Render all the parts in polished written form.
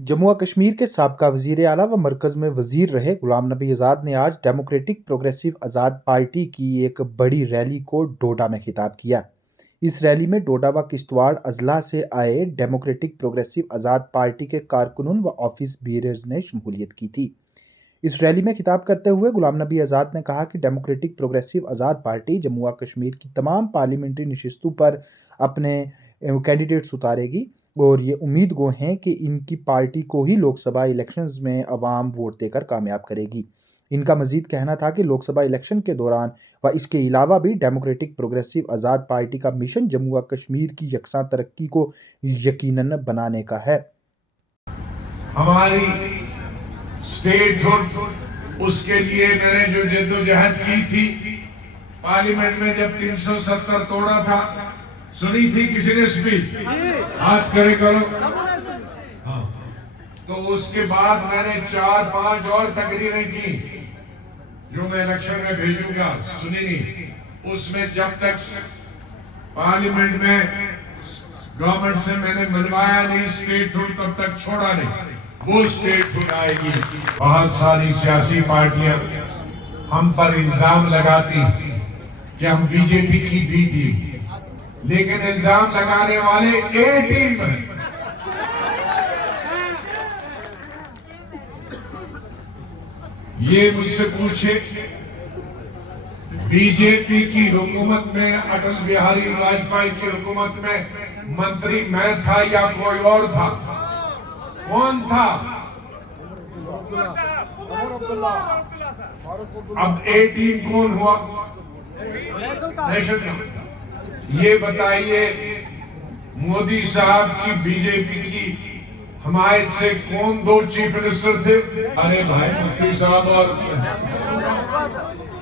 जम्मू व कश्मीर के साबका वज़ीर आला व मरकज़ में वज़ीर रहे गुलाम नबी आज़ाद ने आज डेमोक्रेटिक प्रोग्रेसिव आज़ाद पार्टी की एक बड़ी रैली को डोडा में खिताब किया। इस रैली में डोडा व किश्तवाड़ अजला से आए डेमोक्रेटिक प्रोग्रेसिव आज़ाद पार्टी के कारकुनों व ऑफिस बीयरर्स ने शमूलियत की थी। इस रैली में खिताब करते हुए गुलाम नबी आज़ाद ने कहा कि डेमोक्रेटिक प्रोग्रेसिव आज़ाद पार्टी जम्मू व कश्मीर की तमाम पार्लियामेंट्री नशिस्तों पर अपने कैंडिडेट्स उतारेगी और ये उम्मीद गो हैं कि इनकी पार्टी को ही लोकसभा इलेक्शंस में अवाम वोट देकर कामयाब करेगी। इनका मजीद कहना था कि लोकसभा इलेक्शन के दौरान व इसके अलावा भी डेमोक्रेटिक प्रोग्रेसिव आज़ाद पार्टी का मिशन जम्मू व कश्मीर की यकसा तरक्की को यकीनन बनाने का है। हमारी स्टेटहुड, उसके लिए मैंने जो जद्दोजहद की थी, पार्लियामेंट में जब 370 तोड़ा था, सुनी थी किसी ने स्पीच? हाथ खड़े करो। हाँ, तो उसके बाद मैंने 4-5 और तकरीरें की जो मैं इलेक्शन में भेजूंगा, सुनी नहीं। उसमें जब तक पार्लियामेंट में गवर्नमेंट से मैंने मनवाया नहीं स्टेटहुड, तब तक छोड़ा नहीं। वो स्टेटहुड आएगी। बहुत सारी सियासी पार्टियां हम पर इल्जाम लगाती कि हम बीजेपी की बी टीम, लेकिन इल्जाम लगाने वाले ए टीम हैं। ये मुझसे पूछे, बीजेपी की हुकूमत में, अटल बिहारी वाजपेयी की हुकूमत में मंत्री मैं था या कोई और था? कौन था? अब ए टीम कौन हुआ? ये बताइए, मोदी साहब की बीजेपी की हमायत से कौन 2 चीफ मिनिस्टर थे? अरे भाई, मुफ्ती साहब और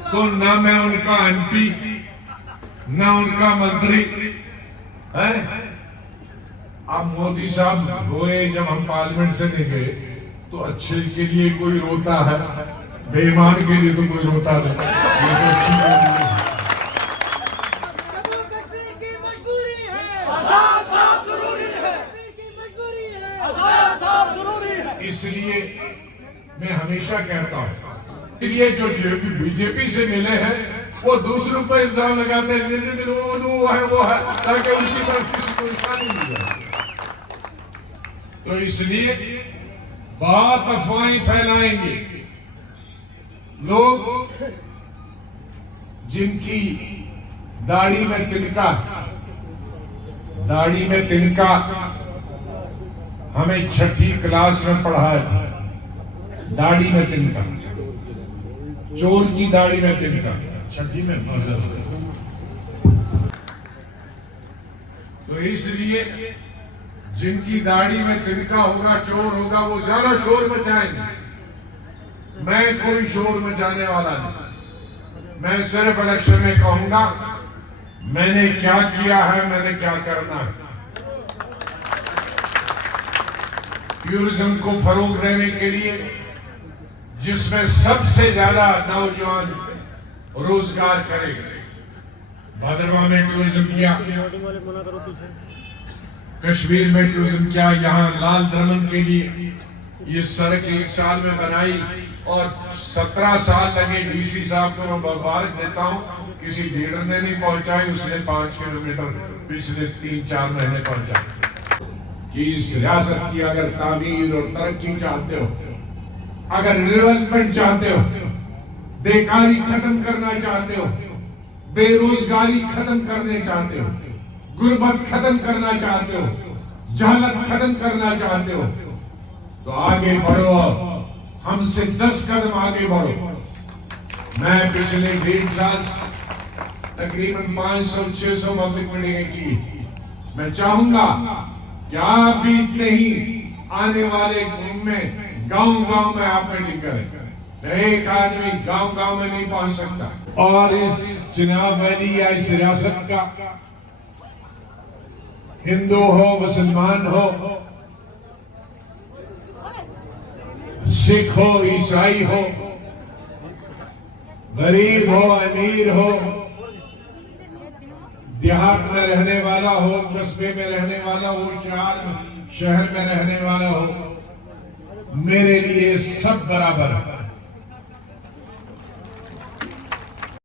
तो ना मैं उनका एमपी, ना उनका मंत्री है। अब मोदी साहब रोए जब हम पार्लियामेंट से नहीं गए, तो अच्छे के लिए कोई रोता है, बेईमान के लिए तो कोई रोता नहीं। ये तो अच्छी बात है। इसलिए मैं हमेशा कहता हूँ, इसलिए जो बीजेपी से मिले हैं वो दूसरों पर इल्जाम लगाते हैं वो है, ताकि उनकी तरफ किसी को निशानी मिल जाए। तो इसलिए बहुत अफवाहें फैलाएंगे लोग जिनकी दाढ़ी में तिनका हमें 6ठी क्लास में पढ़ाया था। दाढ़ी में तिनका, चोर की दाढ़ी में तिनका, 6ठी में मजहब। तो इसलिए जिनकी दाढ़ी में तिनका होगा, चोर होगा, वो ज्यादा शोर मचाएंगे। मैं कोई शोर मचाने वाला नहीं। मैं सिर्फ इलेक्शन में कहूंगा मैंने क्या किया है, मैंने क्या करना है। टूरिज्म को फरोग देने के लिए, जिसमें सबसे ज्यादा नौजवान रोजगार करेंगे, भद्रवाह में टूरिज्म किया, कश्मीर में टूरिज्म किया, यहाँ लाल दमन के लिए ये सड़क 1 साल में बनाई और 17 साल लगे। डीसी साहब को मैं मुबारक देता हूँ, किसी लीडर ने नहीं पहुंचाई, उसने 5 किलोमीटर पिछले 3-4 महीने पहुंचाई। कि इस रियासत की अगर तामीर और तरक्की चाहते हो, अगर डेवलपमेंट चाहते हो, बेकारी खत्म करना चाहते हो, बेरोजगारी खत्म करने चाहते हो, गुर्बत खत्म करना चाहते हो, जहालत खत्म करना चाहते हो, तो आगे बढ़ो, हमसे 10 कदम आगे बढ़ो। मैं पिछले 1.5 साल तकरीबन 500-600 पब्लिक मीटिंगें की। मैं चाहूंगा कि आप भी इतने ही आने वाले में गांव-गांव में आप मीटिंग करें। एक आदमी गांव-गांव में नहीं पहुंच सकता। और इस चिनाब वैली या इस रियासत का हिंदू हो, मुसलमान हो, सिख हो, ईसाई हो, गरीब हो, अमीर हो, देहात में रहने वाला हो, कस्बे में रहने वाला हो, शहर में रहने वाला हो, मेरे लिए सब बराबर।